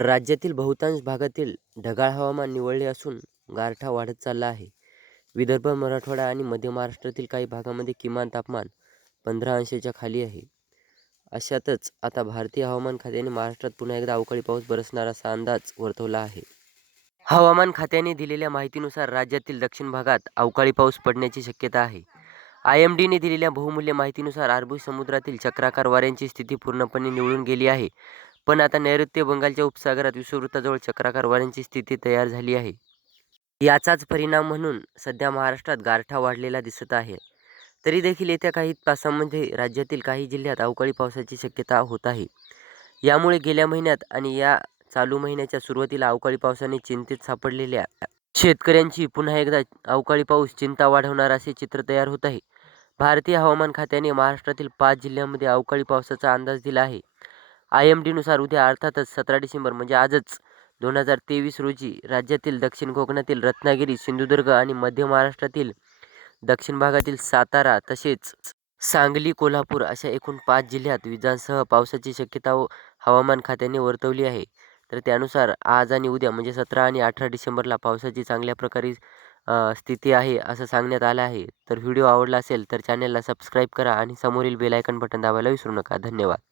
राज्यातील बहुतांश भागातील ढगाळ हवामान निवळले असून गारठा वाढत चालला आहे. विदर्भ, मराठवाडा आणि मध्य महाराष्ट्रातील काही भागामध्ये किमान तापमान पंधरा अंशाच्या खाली आहे. अशातच आता भारतीय हवामान खात्याने महाराष्ट्रात पुन्हा एकदा अवकाळी पाऊस बरसणार असा अंदाज वर्तवला आहे. हवामान खात्याने दिलेल्या माहितीनुसार राज्यातील दक्षिण भागात अवकाळी पाऊस पडण्याची शक्यता आहे. आय एम डीने दिलेल्या बहुमूल्य माहितीनुसार अरबी समुद्रातील चक्राकार वाऱ्यांची स्थिती पूर्णपणे निवळून गेली आहे. पण आता नैऋत्य बंगालच्या उपसागरात विषुववृत्ताजवळ चक्राकार वाऱ्यांची स्थिती तयार झाली आहे. याचाच परिणाम म्हणून सध्या महाराष्ट्रात गारठा वाढलेला दिसत आहे. तरी देखील येत्या काही तासांमध्ये राज्यातील काही जिल्ह्यात अवकाळी पावसाची शक्यता होत आहे. यामुळे गेल्या महिन्यात आणि या चालू महिन्याच्या सुरुवातीला अवकाळी पावसाने चिंतेत सापडलेल्या शेतकऱ्यांची पुन्हा एकदा अवकाळी पाऊस चिंता वाढवणार असे चित्र तयार होत आहे. भारतीय हवामान खात्याने महाराष्ट्रातील पाच जिल्ह्यांमध्ये अवकाळी पावसाचा अंदाज दिला आहे. आय एम डीनुसार उद्या अर्थातच सतरा डिसेंबर म्हणजे आजच दोन हजार तेवीस रोजी राज्यातील दक्षिण कोकणातील रत्नागिरी, सिंधुदुर्ग आणि मध्य महाराष्ट्रातील दक्षिण भागातील सातारा तसेच सांगली, कोल्हापूर अशा एकूण पाच जिल्ह्यात विजांसह पावसाची शक्यता हवामान खात्याने वर्तवली आहे. तर त्यानुसार आज आणि उद्या म्हणजे सतरा आणि अठरा डिसेंबरला पावसाची चांगल्या प्रकारे स्थिती आहे असं सांगण्यात आलं आहे. तर व्हिडिओ आवडला असेल तर चॅनलला सबस्क्राईब करा आणि समोरील बेल आयकॉन बटन दाबायला विसरू नका. धन्यवाद.